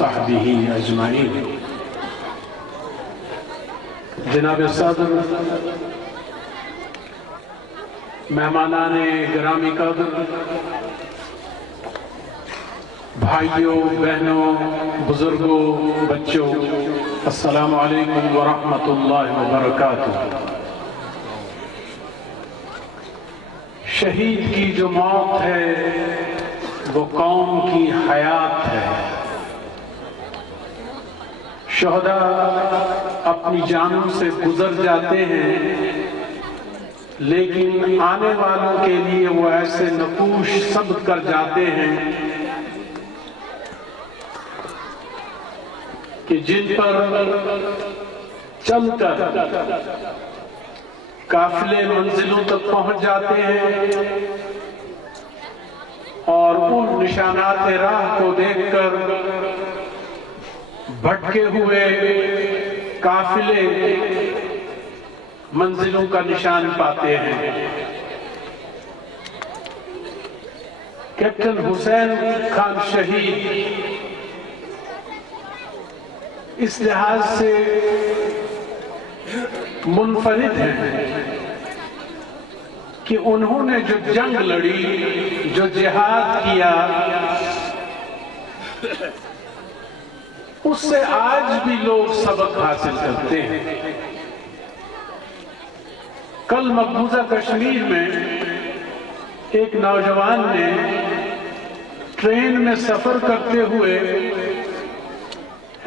وصحبه اجمعین۔ جناب صدر، مہمانان گرامی قدر، بھائیوں، بہنوں، بزرگوں، بچوں، السلام علیکم ورحمۃ اللہ وبرکاتہ۔ شہید کی جو موت ہے وہ قوم کی حیات ہے۔ شہداء اپنی جانوں سے گزر جاتے ہیں، لیکن آنے والوں کے لیے وہ ایسے نقوش ثبت کر جاتے ہیں کہ جن پر چل کر قافلے منزلوں تک پہنچ جاتے ہیں اور ان نشانات راہ کو دیکھ کر بھٹکے ہوئے قافلے منزلوں کا نشان پاتے ہیں۔ کیپٹن حسین خان شہید اس لحاظ سے منفرد ہیں کہ انہوں نے جو جنگ لڑی، جو جہاد کیا، اس سے آج بھی لوگ سبق حاصل کرتے ہیں۔ کل مقبوضہ کشمیر میں ایک نوجوان نے ٹرین میں سفر کرتے ہوئے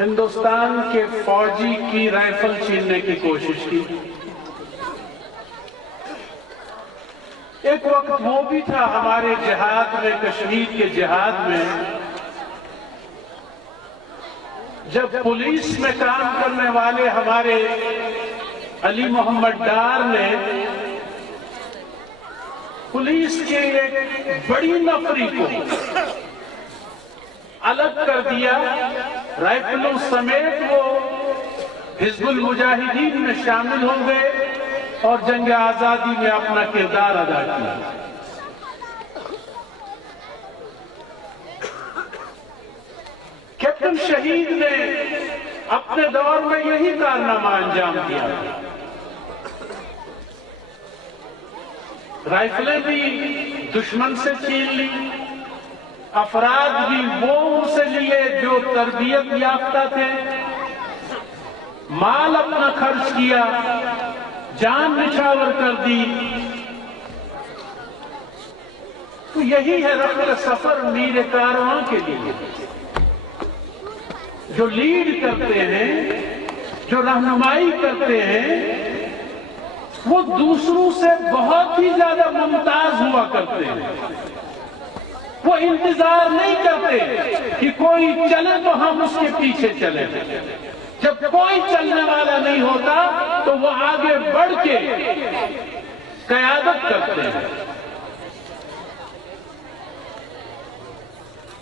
ہندوستان کے فوجی کی رائفل چھیننے کی کوشش کی۔ ایک وقت وہ بھی تھا ہمارے جہاد میں، کشمیر کے جہاد میں، جب پولیس میں کام کرنے والے ہمارے علی محمد ڈار نے پولیس کے ایک بڑی نفری کو الگ کر دیا، رائفلوں سمیت وہ حزب المجاہدین میں شامل ہو گئے اور جنگ آزادی میں اپنا کردار ادا کیا۔ کیپٹن شہید نے اپنے دور میں یہی کارنامہ انجام دیا۔ رائفلیں بھی دشمن سے چھین لی، افراد بھی وہ ان سے لیے جو تربیت یافتہ تھے، مال اپنا خرچ کیا، جان نچھاور کر دی۔ تو یہی ہے رفع سفر میر کارواں کے لیے، جو لیڈ کرتے ہیں، جو رہنمائی کرتے ہیں، وہ دوسروں سے بہت ہی زیادہ ممتاز ہوا کرتے ہیں۔ وہ انتظار نہیں کرتے کہ کوئی چلے تو ہم اس کے پیچھے چلیں۔ جب کوئی چلنے والا نہیں ہوتا تو وہ آگے بڑھ کے قیادت کرتے ہیں۔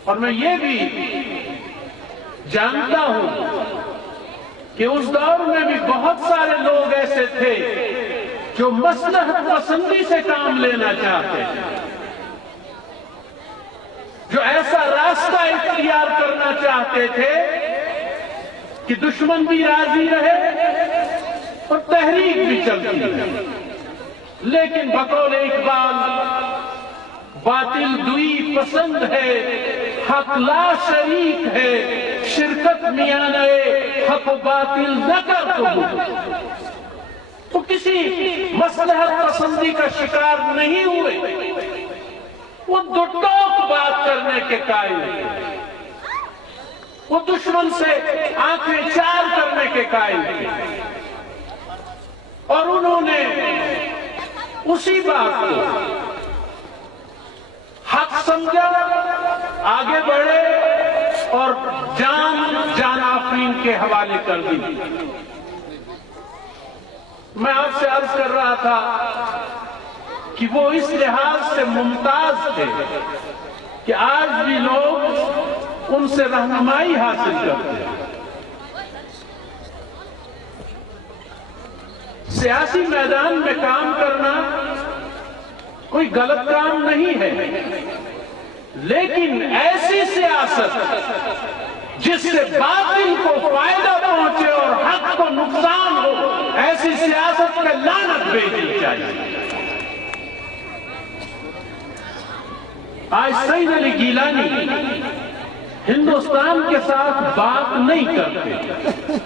اور میں یہ بھی جانتا ہوں کہ اس دور میں بھی بہت سارے لوگ ایسے تھے جو مصلحت پسندی سے کام لینا چاہتے ہیں، جو ایسا راستہ اختیار کرنا چاہتے تھے کہ دشمن بھی راضی رہے اور تحریک بھی چلتی رہے، لیکن بقول اقبال باطل دوئی پسند ہے، حق لا شریک ہے، شرکت میانہ حق و باطل نہ کر قبول۔ تو کسی مصلحت پسندی کا شکار نہیں ہوئے، وہ دو ٹوک بات کرنے کے قائل تھے، وہ دشمن سے آنکھیں چار کرنے کے قائل تھے، اور انہوں نے اسی بات کو حق سمجھا، آگے بڑھے اور جان آفرین کے حوالے کر دی۔ میں آپ سے عرض کر رہا تھا کہ وہ اس لحاظ سے ممتاز تھے کہ آج بھی لوگ ان سے رہنمائی حاصل کرتے ہیں۔ سیاسی میدان میں کام کرنا کوئی غلط کام نہیں ہے، لیکن ایسی سیاست جس سے باطل کو فائدہ پہنچے اور حق کو نقصان ہو، ایسی سیاست میں لعنت بھیجنی چاہیے۔ آج سعید علی گیلانی ہندوستان کے ساتھ بات نہیں کرتے،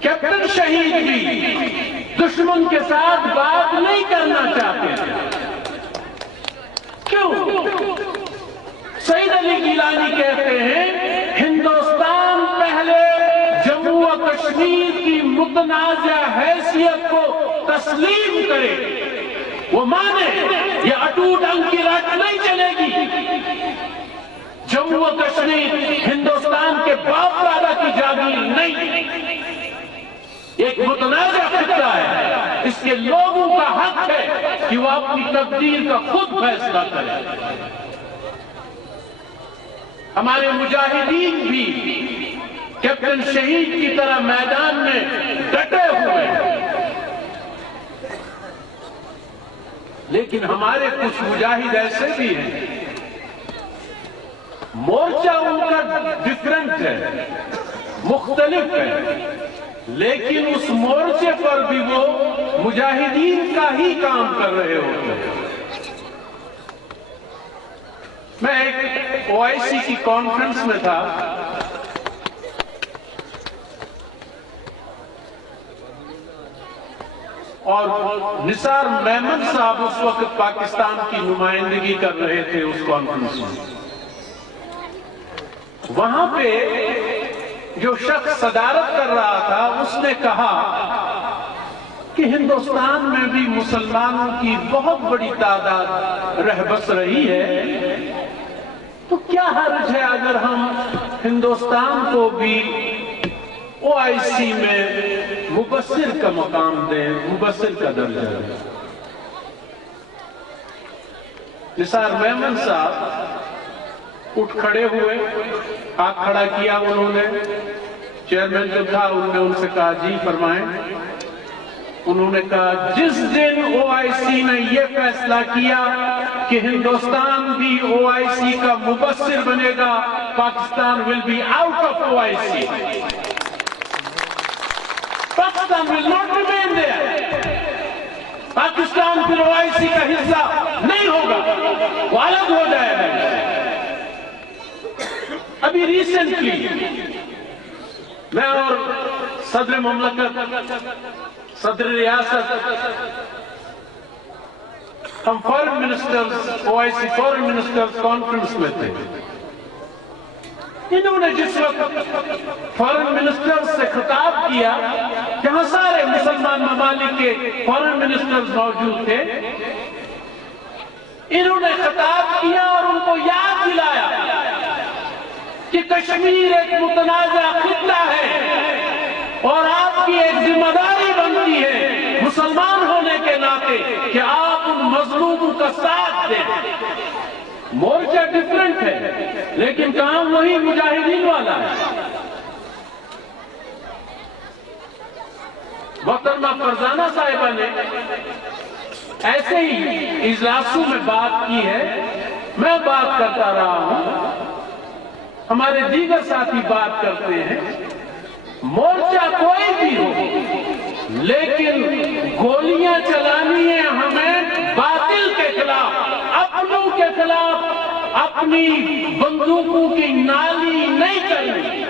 کیپٹن شہید بھی دشمن کے ساتھ بات نہیں کرنا چاہتے۔ کیوں؟ سعید علی گیلانی کہتے ہیں ہندوستان پہلے جموں و کشمیر کی متنازع حیثیت کو تسلیم کرے، وہ مانے یہ اٹوٹ انگ کی رٹ نہیں چلے گی۔ جموں و کشمیر ہندوستان کے باپ دادا کی جاگیر نہیں، ایک متنازع خطہ ہے، اس کے لوگوں کا حق ہے کہ وہ اپنی تقدیر کا خود فیصلہ کریں۔ ہمارے مجاہدین بھی کیپٹن شہید کی طرح میدان میں ڈٹے ہوئے ہیں، لیکن ہمارے کچھ مجاہد ایسے بھی ہیں، مورچہ ان کا ڈیفرنٹ ہے، مختلف ہے، لیکن اس مورچے پر بھی وہ مجاہدین کا ہی کام کر رہے ہوتے ہیں۔ میں ایک OIC کی کانفرنس میں تھا، اور نثار میمن صاحب اس وقت پاکستان کی نمائندگی کر رہے تھے اس کانفرنس میں۔ وہاں پہ جو شخص صدارت کر رہا تھا اس نے کہا کہ ہندوستان میں بھی مسلمانوں کی بہت بڑی تعداد رہ بس رہی ہے، تو کیا حرج ہے اگر ہم ہندوستان کو بھی OIC میں مبصر کا مقام دیں، مبصر کا درجہ دیں۔ نثار میمن صاحب اٹھ کھڑے ہوئے، ہاتھ کھڑا کیا انہوں نے، چیئرمین جو تھا انہوں نے ان سے کہا جی فرمائیں۔ انہوں نے کہا جس دن OIC نے یہ فیصلہ کیا کہ ہندوستان بھی OIC کا مبصر بنے گا، Pakistan will be out of OIC. Pakistan will not remain there. Pakistan پھر OIC کا حصہ نہیں ہوگا، وہ الگ ہو جائے گا۔ ابھی ریسنٹلی میں اور صدر مملکت، صدر ریاست، ہم فورن منسٹرز، OIC فورن منسٹرز کانفرنس میں تھے۔ انہوں نے جس وقت فورن منسٹرز سے خطاب کیا، جہاں سارے مسلمان ممالک کے فورن منسٹرز موجود تھے، انہوں نے خطاب کیا اور ان کو یاد دلایا کہ کشمیر ایک متنازع خطہ ہے اور آپ کی ایک ذمہ داری بنتی ہے مسلمان ہونے کے ناطے کہ آپ ان مظلوموں کا ساتھ دیں۔ مورچہ ڈیفرنٹ ہے لیکن کام وہی مجاہدین والا ہے۔ محترمہ فرزانہ صاحبہ نے ایسے ہی اجلاسوں میں بات کی ہے، میں بات کرتا رہا ہوں، ہمارے دیگر ساتھی بات کرتے ہیں۔ مورچہ کوئی بھی ہو لیکن گولیاں چلانی ہیں ہمیں باطل کے خلاف، اپنوں کے خلاف، اپنی بندوقوں کی نالی نہیں کرنی۔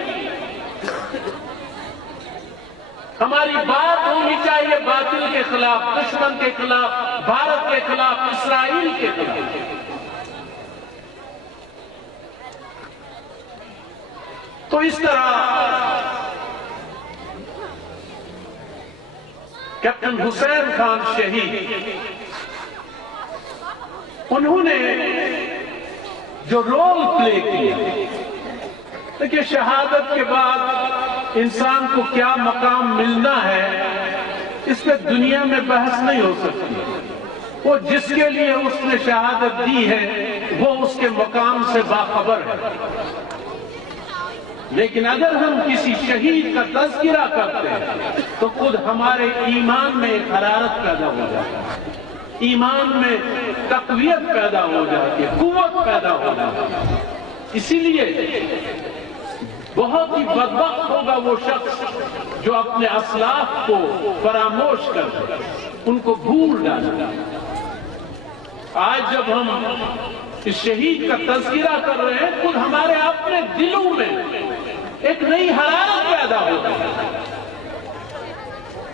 ہماری بات ہونی چاہیے باطل کے خلاف، دشمن کے خلاف، بھارت کے خلاف، اسرائیل کے خلاف۔ تو اس طرح کیپٹن حسین خان شہید، انہوں نے جو رول پلے کیا، دیکھیں شہادت کے بعد انسان کو کیا مقام ملنا ہے، اس پہ دنیا میں بحث نہیں ہو سکتی۔ وہ جس کے لیے اس نے شہادت دی ہے وہ اس کے مقام سے باخبر ہے، لیکن اگر ہم کسی شہید کا تذکرہ کرتے ہیں تو خود ہمارے ایمان میں ایک حرارت پیدا ہو جاتی ہے، ایمان میں تقویت پیدا ہو جاتی ہے، قوت پیدا ہو جاتی ہے۔ اسی لیے بہت ہی بدبخت ہوگا وہ شخص جو اپنے اسلاف کو فراموش کر دے، ان کو بھول ڈالے۔ آج جب ہم اس شہید کا تذکرہ کر رہے ہیں، خود ہمارے اپنے دلوں میں ایک نئی حرارت پیدا ہو گئی ہے۔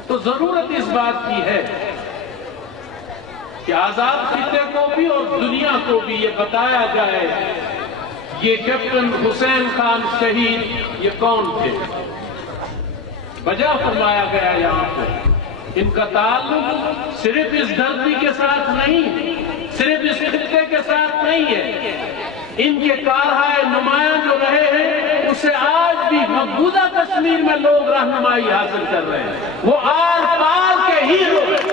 تو ضرورت اس بات کی ہے کہ آزاد خطے کو بھی اور دنیا کو بھی یہ بتایا جائے یہ کیپٹن حسین خان شہید یہ کون تھے۔ وجہ فرمایا گیا یہاں پر ان کا تعلق صرف اس دھرتی کے ساتھ نہیں، صرف اس خطے کے ساتھ نہیں ہے، ان کے کارہائے نمایاں جو رہے ہیں اسے آج بھی مقبوضہ کشمیر میں لوگ رہنمائی حاصل کر رہے ہیں، وہ آر پار کے ہیرو ہیں۔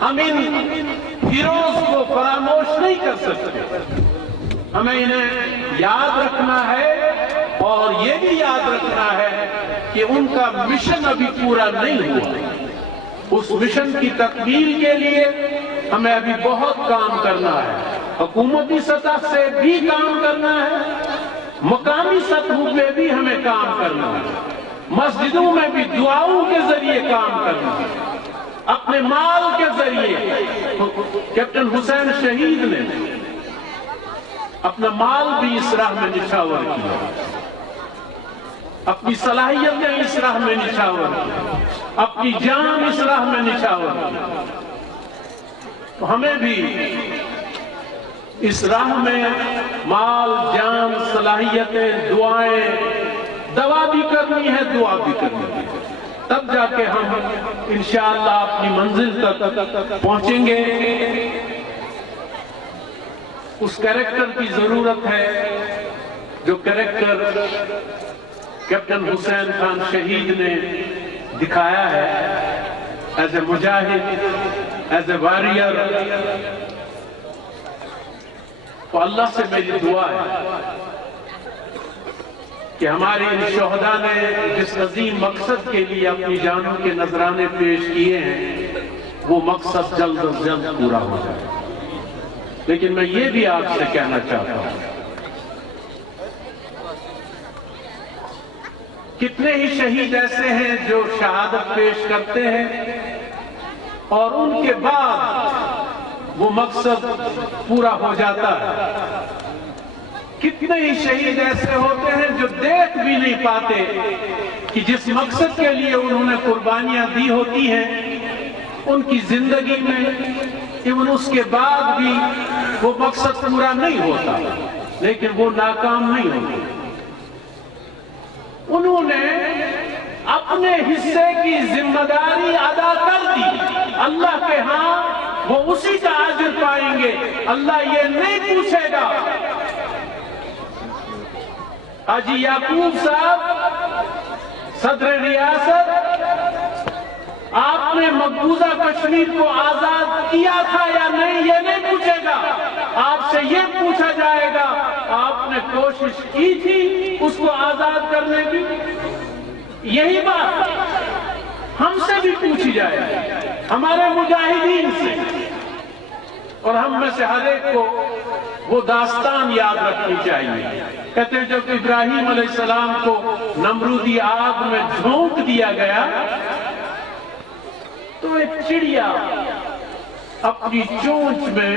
ہم ان ہیروز کو فراموش نہیں کر سکتے، ہمیں انہیں یاد رکھنا ہے اور یہ بھی یاد رکھنا ہے کہ ان کا مشن ابھی پورا نہیں ہوا۔ اس مشن کی تکمیل کے لیے ہمیں ابھی بہت کام کرنا ہے، حکومتی سطح سے بھی کام کرنا ہے، مقامی سطح پہ بھی ہمیں کام کرنا ہے، مسجدوں میں بھی دعاؤں کے ذریعے کام کرنا ہے، اپنے مال کے ذریعے۔ کیپٹن حسین شہید نے اپنا مال بھی اس راہ میں نچھاور کیا، اپنی صلاحیتیں اس راہ میں نچھاور کی، اپنی جان اس راہ میں نچھاور کی۔ تو ہمیں بھی اس راہ میں مال، جان، صلاحیتیں، دعائیں، دوا بھی کرنی ہے، دعا بھی کرنی ہے، تب جا کے ہم انشاءاللہ اپنی منزل تک پہنچیں گے۔ اس کریکٹر کی ضرورت ہے جو کریکٹر کیپٹن حسین خان شہید نے دکھایا ہے، as a Mujahid, as a warrior. تو اللہ سے میری دعا ہے کہ ہمارے ان شہداء نے جس عظیم مقصد کے لیے اپنی جانوں کے نذرانے پیش کیے ہیں وہ مقصد جلد از جلد پورا ہو جائے۔ لیکن میں یہ بھی آپ سے کہنا چاہتا ہوں، کتنے ہی شہید ایسے ہیں جو شہادت پیش کرتے ہیں اور ان کے بعد وہ مقصد پورا ہو جاتا ہے، کتنے ہی شہید ایسے ہوتے ہیں جو دیکھ بھی نہیں پاتے کہ جس مقصد کے لیے انہوں نے قربانیاں دی ہوتی ہیں ان کی زندگی میں ایون اس کے بعد بھی وہ مقصد پورا نہیں ہوتا، لیکن وہ ناکام نہیں ہوتے۔ انہوں نے اپنے حصے کی ذمہ داری ادا کر دی، اللہ کے ہاں وہ اسی کا اجر پائیں گے۔ اللہ یہ نہیں پوچھے گا حاجی یعقوب صاحب صدر ریاست آپ نے مقبوضہ کشمیر کو آزاد کیا تھا یا نہیں، یہ نہیں پوچھے گا، آپ سے یہ پوچھا جائے گا آپ نے کوشش کی تھی اس کو آزاد کرنے کی۔ یہی بات ہم سے بھی پوچھی جائے، ہمارے مجاہدین سے، اور ہم میں سے ہر ایک کو وہ داستان یاد رکھنی چاہیے۔ کہتے ہیں جب ابراہیم علیہ السلام کو نمرودی آگ میں جھونک دیا گیا تو ایک چڑیا اپنی چونچ میں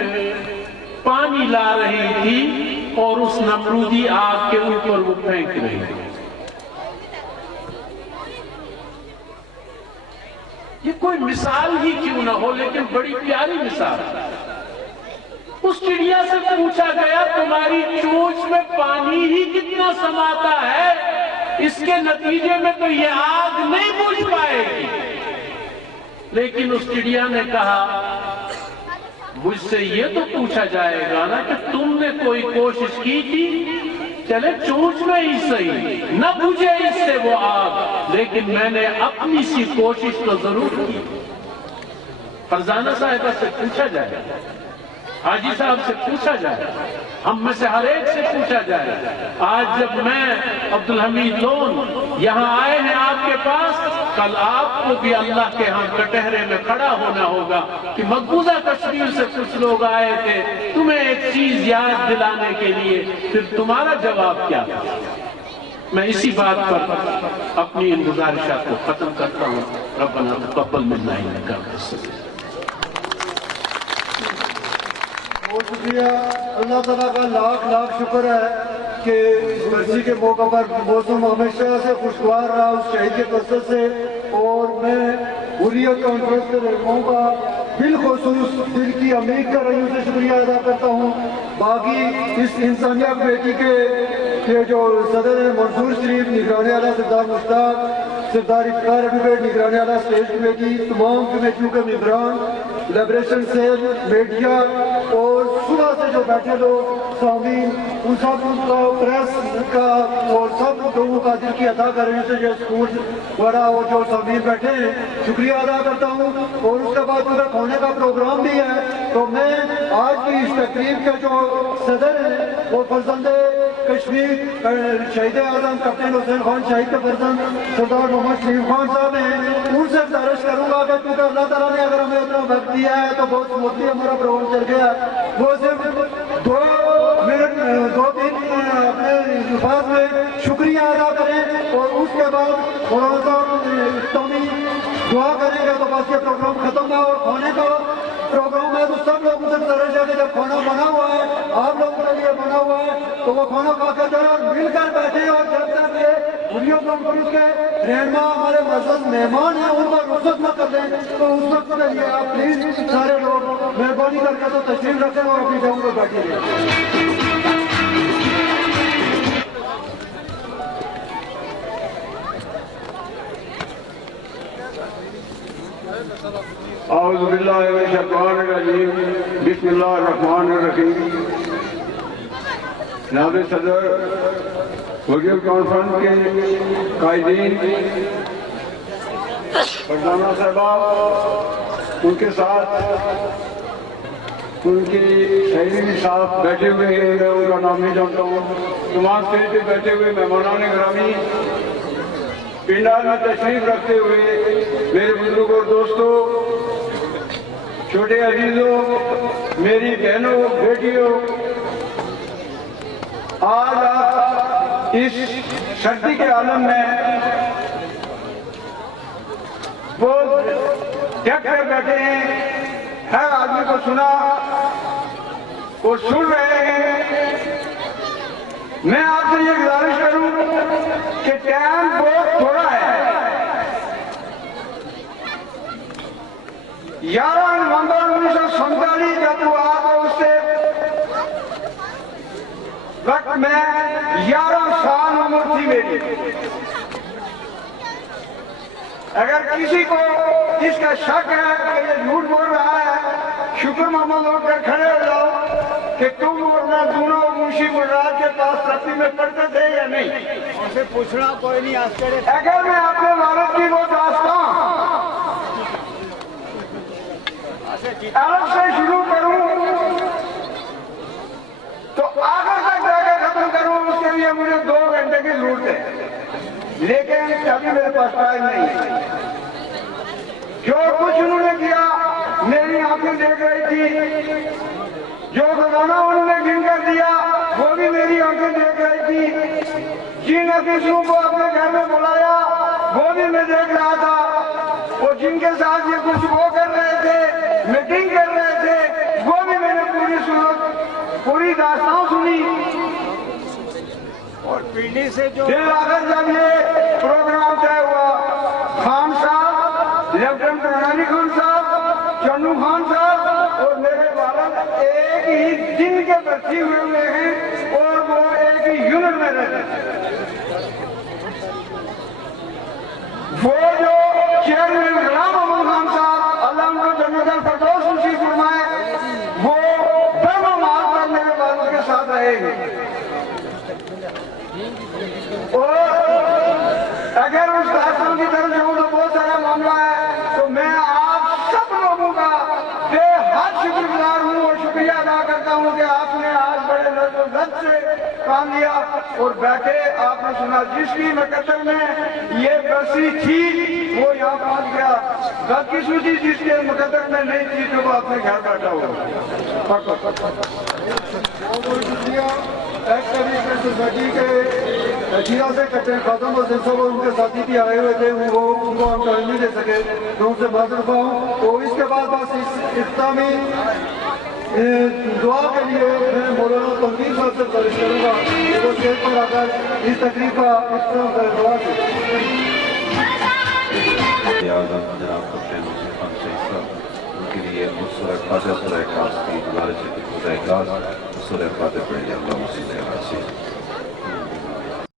پانی لا رہی تھی اور اس نمرودی آگ کے اوپر وہ پھینک رہی تھی۔ یہ کوئی مثال ہی کیوں نہ ہو لیکن بڑی پیاری مثال ہے۔ اس چڑیا سے پوچھا گیا تمہاری چونچ میں پانی ہی کتنا سماتا ہے، اس کے نتیجے میں تو یہ آگ نہیں بجھ پائے گی، لیکن اس چڑیا نے کہا مجھ سے یہ تو پوچھا جائے گا نا کہ تم نے کوئی کوشش کی تھی، چلے چونچ میں ہی صحیح نہ بجھے اس سے وہ آگ، لیکن میں نے اپنی سی کوشش تو ضرور کی۔ فرزانہ صاحبہ سے پوچھا جائے حاجی صاحب سے پوچھا جائے، ہم میں سے ہر ایک سے پوچھا جائے، آج جب میں عبدالحمید لون یہاں آئے ہیں آپ کے پاس، کل آپ کو بھی اللہ کے ہاں کٹہرے میں کھڑا ہونا ہوگا کہ مقبوضہ کشمیر سے کچھ لوگ آئے تھے تمہیں ایک چیز یاد دلانے کے لیے، پھر تمہارا جواب کیا تھا؟ میں اسی بات پر اپنی ان گزارشات کو ختم کرتا ہوں۔ ربنا تقبل منا انک انت السمیع۔ بہت شکریہ، اللہ تعالیٰ کا لاکھ لاکھ شکر ہے کہ برسی کے موقع پر موسم ہمیشہ سے خوشگوار رہا اس شہید کے قصد سے، اور میں حریت کانفرنس کے رہنماؤں کا بالخصوص دل کی عمیق گہرائیوں سے شکریہ ادا کرتا ہوں۔ باقی اس انسانیہ کمیٹی کے جو صدر ہیں منصور شریف، نگران اعلیٰ سردار مشتاق، سردار افتخار ایڈوکیٹ، نگران اعلیٰ اسٹیج کمیٹی، تمام کمیٹیوں کے ممبران، لیبریشن سیل، میڈیا اور صبح سے جو بیٹھے لوگ سامعین، ان سب کا پریس کا اور سب لوگوں کا دل کی ادا کرنے سے یہ اسکول بڑا اور جو سامعین بیٹھے ہیں شکریہ ادا کرتا ہوں۔ اور اس کے بعد پورا کھانے کا پروگرام بھی ہے، تو میں آج کی اس تقریب کے جو صدر ہیں وہ فرزند کشمیر شہید اعظم کیپٹن حسین خان شہید کے فرزند سردار محمد شریف خان صاحب ہیں، ان سے گزارش کروں گا کہ کیونکہ اللہ تعالیٰ نے اگر ہمیں اتنا وقت دیا ہے تو بہت سموتھلی ہمارا پروگرام چل گیا ہے، وہ صرف 2 منٹ 2-3 اپنے الفاظ میں شکریہ ادا کریں اور اس کے بعد مولانا صاحب اختتامی دعا کریں گے تو بس یہ پروگرام ختم ہے۔ اور کھانے کا پروگرام ہے تو سب لوگوں سے گزارش ہے کہ جب کھانا بنا ہوا ہے، آپ لوگوں کے لیے بنا ہوا ہے، تو وہ کھانا کھا کر جائیں اور مل کر بیٹھیں، اور جب تک یہ حریت کانفرنس کے رہنما ہمارے معزز مہمان ہیں ان پر رخصت نہ کر دیں، تو اس وقت کے لیے آپ پلیز سارے لوگ مہربانی کر کے تو تشریف رکھیں اور اپنی جگہوں پر بیٹھے رہیں۔ اعوذ باللہ من الشیطان الرجیم، بسم اللہ الرحمن الرحیم۔ جناب صدر حریت کانفرنس کے قائدین، فرزانہ صاحبہ، ان کے ساتھ ان کی شہری کے ساتھ بیٹھے ہوئے ہیں، میں ان کا نام نہیں جانتا ہوں، تمام اسٹیج پہ بیٹھے ہوئے مہمانان گرامی، پنڈال میں تشریف رکھتے ہوئے میرے بزرگ اور دوستوں، چھوٹے عزیزوں، میری بہنوں، بیٹیوں، آج آپ اس سردی کے عالم میں بہت ڈٹ کر بیٹھے ہیں، ہر آدمی کو سنا اور سن رہے ہیں۔ میں آپ سے یہ گزارش کروں کہ ٹائم بہت تھوڑا ہے۔ 11 نومبر 1947 جب ہوا تو اس سے وقت میں 11 سال عمر تھی میری۔ اگر کسی کو اس کا شک ہے کہ یہ جھوٹ بول رہا ہے، شکر محمد ہو کر کھڑے ہو جاؤ کہ تم اور میں دونوں منشی مراد کے پاس ترقی میں پڑھتے تھے یا نہیں۔ اسے پوچھنا کوئی نہیں، اگر میں اپنے والد کی وہ داستان الگ سے شروع کروں تو آخر تک جا کے ختم کروں، اس کے لیے مجھے 2 گھنٹے کی ضرورت ہے، لیکن ابھی میرے پاس ٹائم نہیں ہے۔ جو کچھ انہوں نے کیا میری آنکھیں دیکھ رہی تھی، جو خزانہ انہوں نے گن کر دیا وہ بھی میری آنکھیں دیکھ رہی تھی، جن افیسروں کو اپنے گھر میں بلایا وہ بھی میں دیکھ رہا تھا، اور جن کے ساتھ یہ کچھ وہ کر رہے تھے، میٹنگ کر رہے تھے، وہ بھی میں نے پوری داستان سنی۔ اور پیڑھی سے جو پھر آخر جب یہ پروگرام طے ہوا، خان صاحب، لیفٹیننٹ کرنانی خان صاحب، چنو خان صاحب اور میرے والد ایک ہی دن کے بچے ہوئے ہیں اور وہ ایک ہی یونٹ میں رہتے ہیں۔ وہ جو چیئرمین غلام محمد خان صاحب، اللہ ان کو جنت الفردوس نصیب فرمائے، وہ برما مار پر میرے والد کے ساتھ رہے گے۔ اور اگر اس داستان کی طرف جاؤں تو بہت سارا معاملہ ہے، تو میں آپ سب لوگوں کا بے حد شکر گزار ہوں اور شکریہ ادا آپ نے آج بڑے لذت سے کام لیا اور بیٹھے. آپ نے سنا جس کی مقدر میں یہ برسی تھی وہ یہاں پہنچ گیا. باقی سوچی جس کے مقدر میں نہیں تھی تو وہ اپنے گھر بیٹھا ہوگا. بہت بہت شکریہ. ایکس ایڈیشنل سوسائٹی کے جیرا سے کیپٹن خاتم حسین صاحب اور ان کے ساتھی بھی آئے ہوئے تھے, ان کو ہم ٹائم نہیں دے سکے تو ان سے معذرت خواہ ہوں. تو اس کے بعد بس اس اختتامی دعا کے لیے میں مولانا تنقید صاحب سے گزارش کروں گا وہ اسٹیج پر آ کر اس تقریب کا اختتام کریں. دعا سے اعظم جناب کیپٹن حسین خان شہید صاحب ان کے لیے سورہ فاتحہ سورہ اخلاص کی گزارش ہے کہ خدا اخلاص سورہ فاتحہ پڑھیں. اللہ مسیح